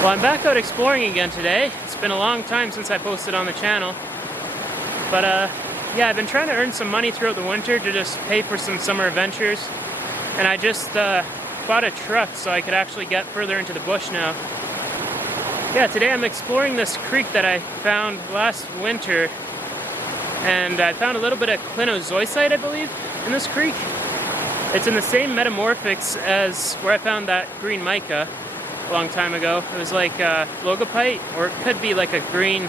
Well, I'm back out exploring again today. It's been a long time since I posted on the channel. But yeah, I've been trying to earn some money throughout the winter to just pay for some summer adventures. And I just bought a truck so I could actually get further into the bush now. Yeah, today I'm exploring this creek that I found last winter. And I found a little bit of clinozoisite, I believe, in this creek. It's in the same metamorphics as where I found that green mica a long time ago. It was like logopite, or it could be like a green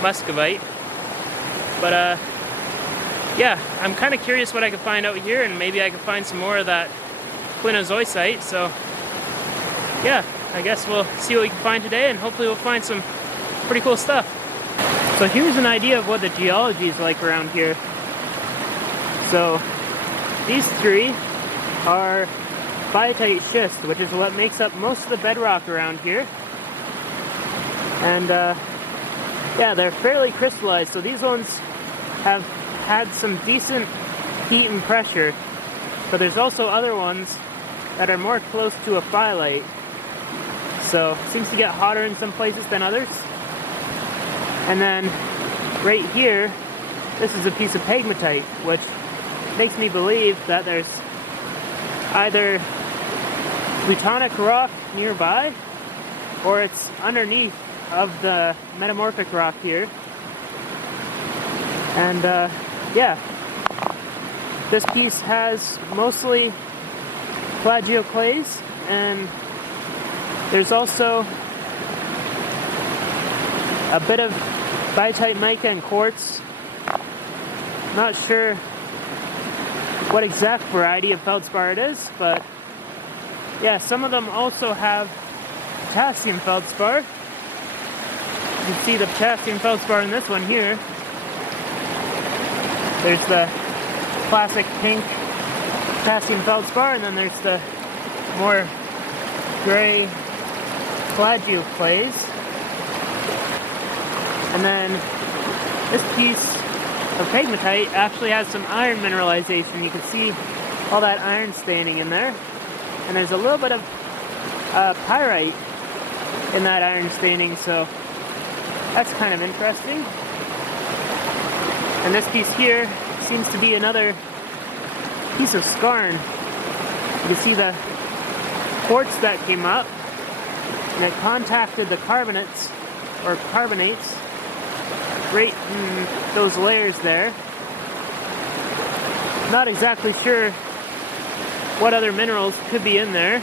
muscovite. But yeah, I'm kind of curious what I could find out here, and maybe I could find some more of that clinozoisite. So yeah, I guess we'll see what we can find today, and hopefully we'll find some pretty cool stuff. So here's an idea of what the geology is like around here. So these three are biotite schist, which is what makes up most of the bedrock around here. And yeah, they're fairly crystallized, so these ones have had some decent heat and pressure, but there's also other ones that are more close to a phyllite, so it seems to get hotter in some places than others. And then right here, this is a piece of pegmatite, which makes me believe that there's either plutonic rock nearby, or it's underneath of the metamorphic rock here. And yeah, this piece has mostly plagioclase, and there's also a bit of biotite mica and quartz. Not sure what exact variety of feldspar it is, but yeah, some of them also have potassium feldspar. You can see the potassium feldspar in this one here. There's the classic pink potassium feldspar, and then there's the more gray plagioclase. And then this piece of pegmatite actually has some iron mineralization. You can see all that iron staining in there. And there's a little bit of pyrite in that iron staining, so that's kind of interesting. And this piece here seems to be another piece of skarn. You can see the quartz that came up, and it contacted the carbonates, or carbonates, right in those layers there. Not exactly sure what other minerals could be in there,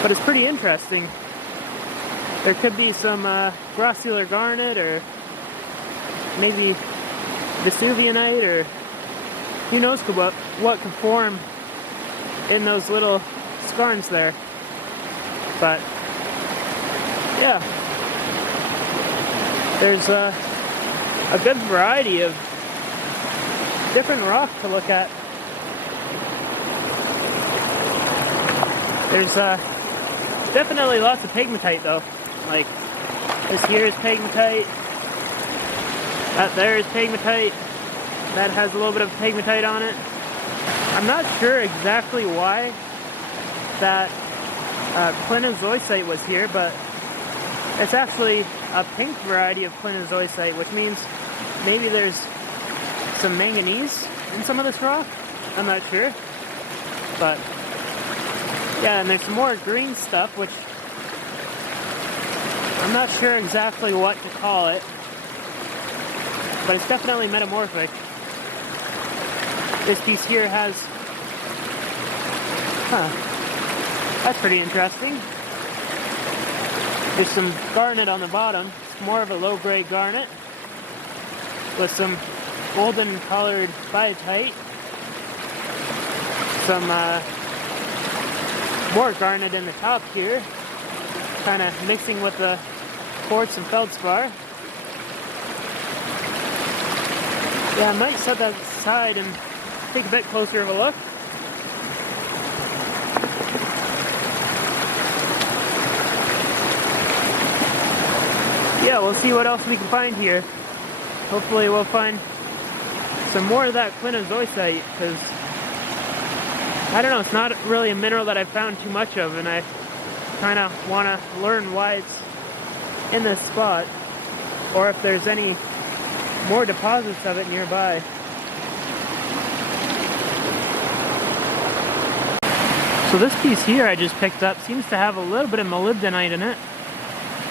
but it's pretty interesting. There could be some grossular garnet, or maybe vesuvianite, or who knows what could form in those little skarns there. But yeah, there's a good variety of different rock to look at. There's definitely lots of pegmatite though. Like this here is pegmatite. That there is pegmatite. That has a little bit of pegmatite on it. I'm not sure exactly why that clinozoisite was here, but it's actually a pink variety of clinozoisite, which means maybe there's some manganese in some of this rock. I'm not sure. But yeah, and there's some more green stuff, which I'm not sure exactly what to call it, but it's definitely metamorphic. This piece here has, that's pretty interesting. There's some garnet on the bottom. It's more of a low-grade garnet with some golden colored biotite. Some more garnet in the top here, kind of mixing with the quartz and feldspar. Yeah, I might set that aside and take a bit closer of a look. Yeah, we'll see what else we can find here. Hopefully we'll find some more of that clinozoisite, because I don't know, it's not really a mineral that I've found too much of, and I kind of want to learn why it's in this spot, or if there's any more deposits of it nearby. So this piece here I just picked up seems to have a little bit of molybdenite in it.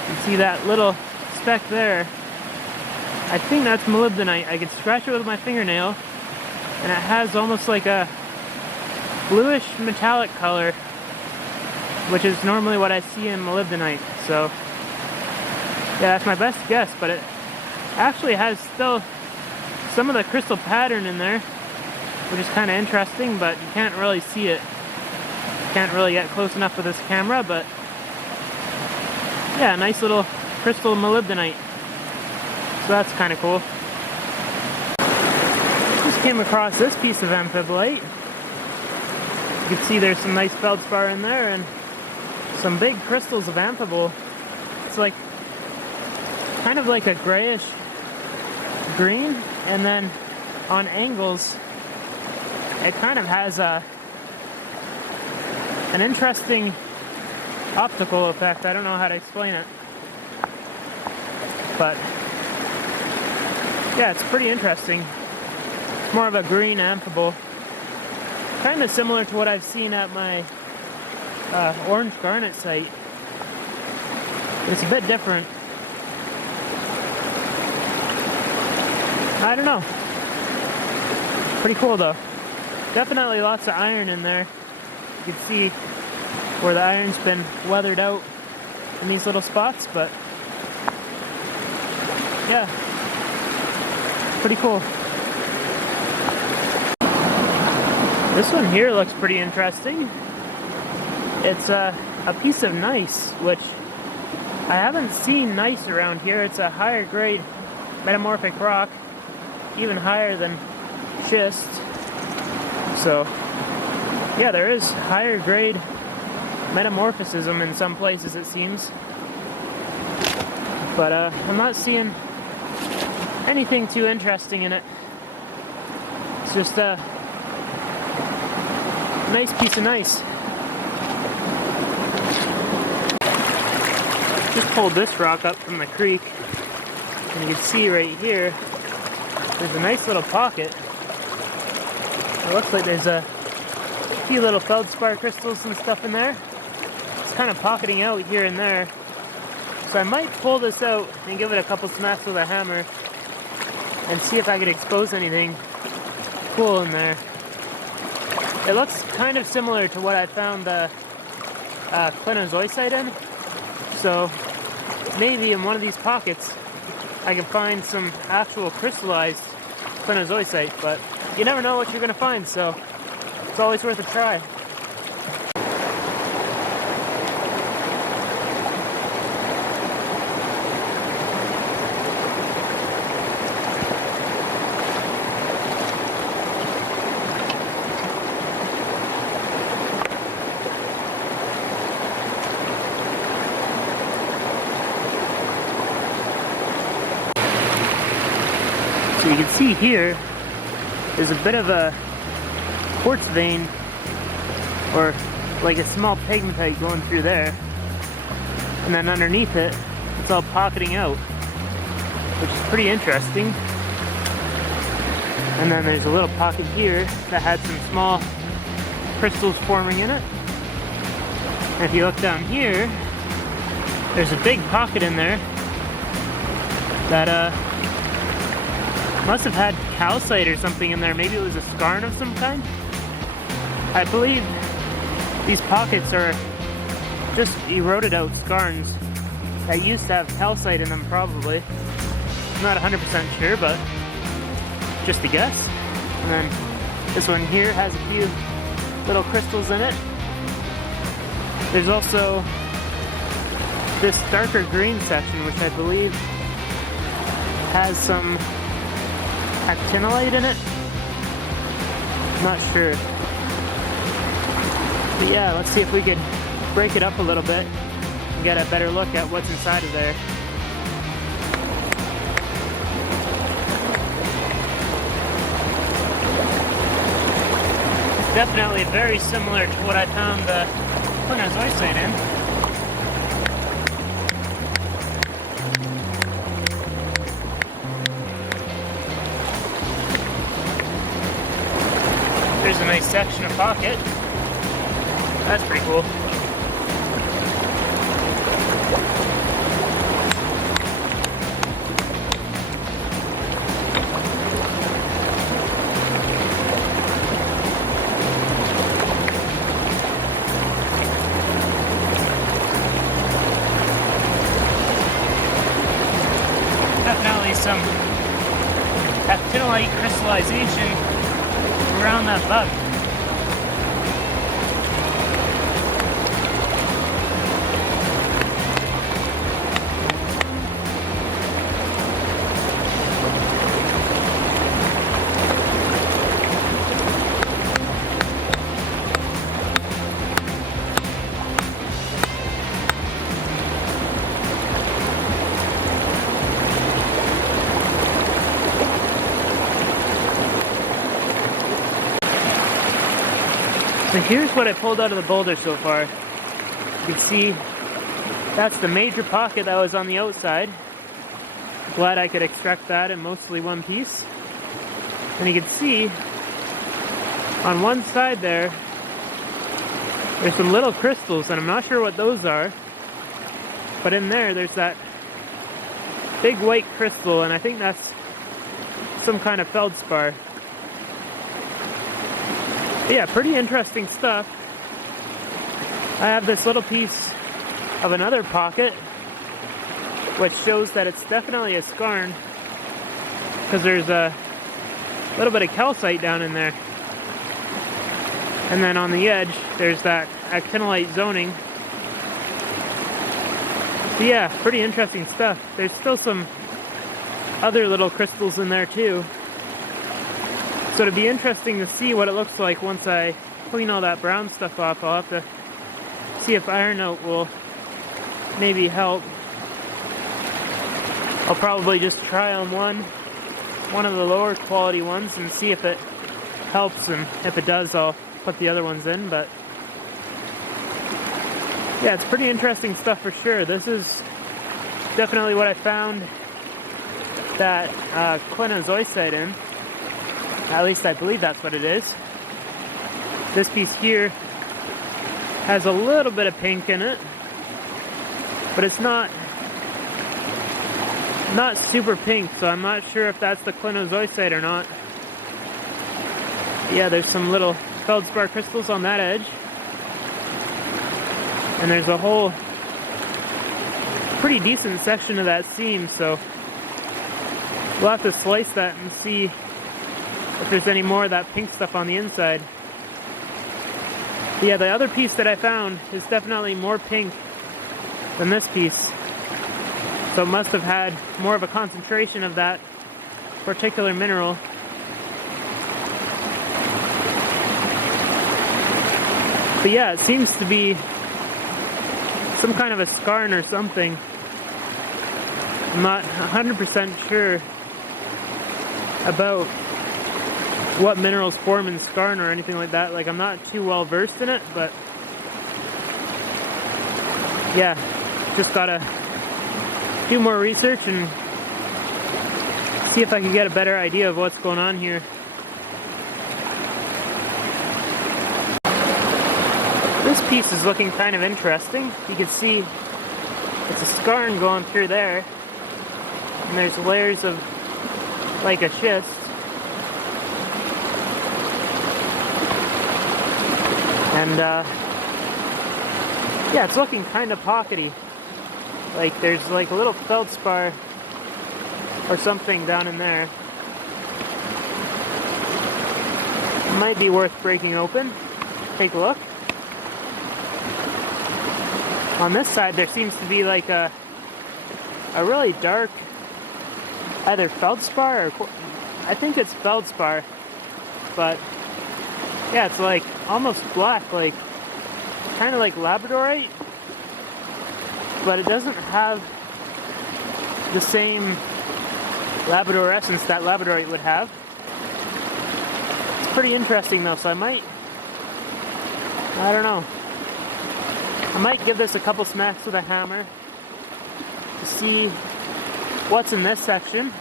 You see that little speck there? I think that's molybdenite. I can scratch it with my fingernail, and it has almost like a bluish metallic color, which is normally what I see in molybdenite. So yeah, that's my best guess, but it actually has still some of the crystal pattern in there, which is kind of interesting, but you can't really see it. Can't really get close enough with this camera, but yeah, nice little crystal molybdenite. So that's kind of cool. Just came across this piece of amphibolite. You can see there's some nice feldspar in there and some big crystals of amphibole. It's like kind of like a grayish green, and then on angles it kind of has an interesting optical effect. I don't know how to explain it, but yeah, it's pretty interesting. It's more of a green amphibole, kind of similar to what I've seen at my orange garnet site. It's a bit different. I don't know. Pretty cool though. Definitely lots of iron in there. You can see where the iron's been weathered out in these little spots, but yeah, pretty cool. This one here looks pretty interesting. It's a piece of gneiss, which I haven't seen gneiss around here. It's a higher grade metamorphic rock, even higher than schist. So yeah, there is higher grade metamorphism in some places, it seems. But I'm not seeing anything too interesting in it. It's just a nice piece of gneiss. Just pulled this rock up from the creek, and you can see right here there's a nice little pocket. It looks like there's a few little feldspar crystals and stuff in there. It's kind of pocketing out here and there. So I might pull this out and give it a couple smacks with a hammer and see if I could expose anything cool in there. It looks kind of similar to what I found the clinozoisite in. So maybe in one of these pockets I can find some actual crystallized clinozoisite, but you never know what you're going to find, so it's always worth a try. So you can see here there's a bit of a quartz vein, or like a small pegmatite going through there, and then underneath it it's all pocketing out, which is pretty interesting. And then there's a little pocket here that had some small crystals forming in it. And if you look down here, there's a big pocket in there that must have had calcite or something in there. Maybe it was a skarn of some kind. I believe these pockets are just eroded out skarns that used to have calcite in them, probably. I'm not 100% sure, but just a guess. And then this one here has a few little crystals in it. There's also this darker green section, which I believe has some actinolite in it. Not sure. But yeah, let's see if we could break it up a little bit and get a better look at what's inside of there. Definitely very similar to what I found the clinozoisite in. There's a nice section of pocket. That's pretty cool. Definitely some actinolite crystallization around that bug. So here's what I pulled out of the boulder so far. You can see that's the major pocket that was on the outside. Glad I could extract that in mostly one piece. And you can see on one side there's some little crystals, and I'm not sure what those are. But in there's that big white crystal, and I think that's some kind of feldspar. Yeah, pretty interesting stuff. I have this little piece of another pocket, which shows that it's definitely a skarn, because there's a little bit of calcite down in there. And then on the edge, there's that actinolite zoning. So yeah, pretty interesting stuff. There's still some other little crystals in there too. So it'd be interesting to see what it looks like once I clean all that brown stuff off. I'll have to see if iron out will maybe help. I'll probably just try on one of the lower quality ones and see if it helps, and if it does, I'll put the other ones in. But yeah, it's pretty interesting stuff for sure. This is definitely what I found that clinozoisite in. At least I believe that's what it is. This piece here has a little bit of pink in it, but it's not super pink, so I'm not sure if that's the clinozoisite or not. Yeah, there's some little feldspar crystals on that edge, and there's a whole pretty decent section of that seam, so we'll have to slice that and see if there's any more of that pink stuff on the inside. But yeah, the other piece that I found is definitely more pink than this piece. So it must have had more of a concentration of that particular mineral. But yeah, it seems to be some kind of a skarn or something. I'm not 100% sure about what minerals form in skarn or anything like that. Like, I'm not too well versed in it, but yeah, just gotta do more research and see if I can get a better idea of what's going on here. This piece is looking kind of interesting. You can see it's a skarn going through there, and there's layers of like a schist. And yeah, it's looking kind of pockety. Like there's like a little feldspar or something down in there. It might be worth breaking open. Take a look. On this side there seems to be like a really dark either feldspar or I think it's feldspar, but yeah, it's like almost black, like kind of like labradorite, but it doesn't have the same labrador essence that labradorite would have. It's pretty interesting though, so I don't know, I might give this a couple smacks with a hammer to see what's in this section,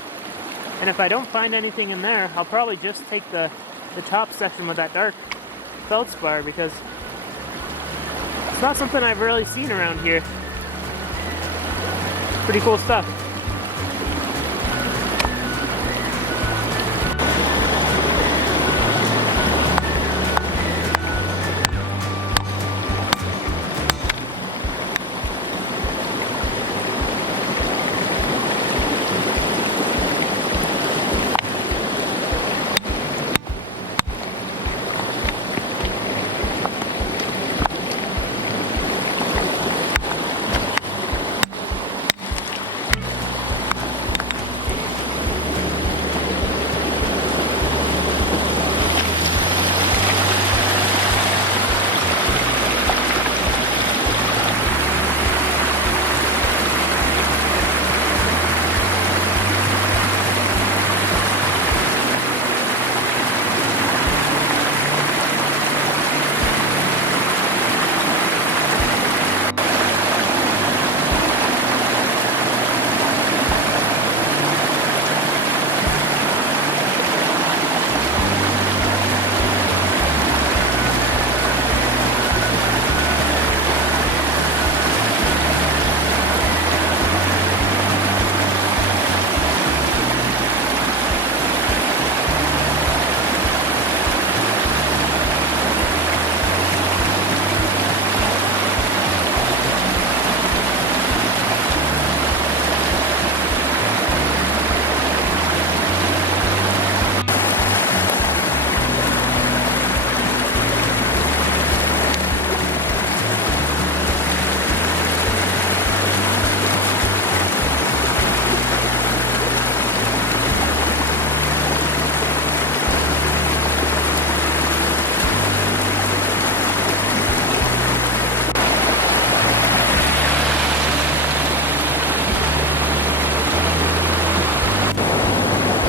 and if I don't find anything in there, I'll probably just take the the top section with that dark feldspar, because it's not something I've really seen around here. Pretty cool stuff.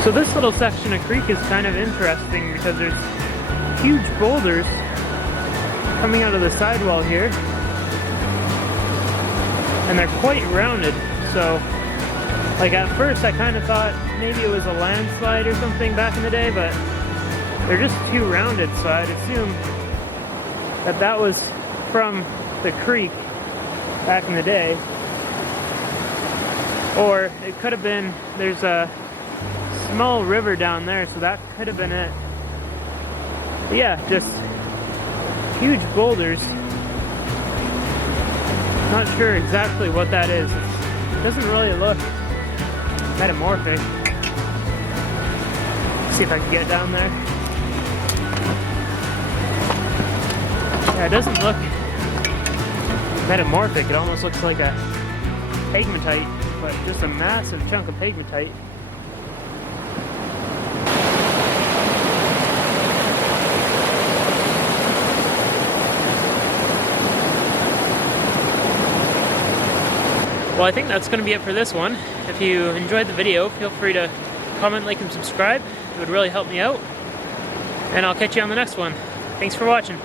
So this little section of creek is kind of interesting because there's huge boulders coming out of the sidewall here, and they're quite rounded. So like at first I kind of thought maybe it was a landslide or something back in the day, but they're just too rounded, so I'd assume that that was from the creek back in the day. Or it could have been, there's a small river down there, so that could have been it. But yeah, just huge boulders. Not sure exactly what that is. It doesn't really look metamorphic. See if I can get down there. Yeah, it doesn't look metamorphic. It almost looks like a pegmatite, but just a massive chunk of pegmatite. Well, I think that's going to be it for this one. If you enjoyed the video, feel free to comment, like, and subscribe. It would really help me out. And I'll catch you on the next one. Thanks for watching.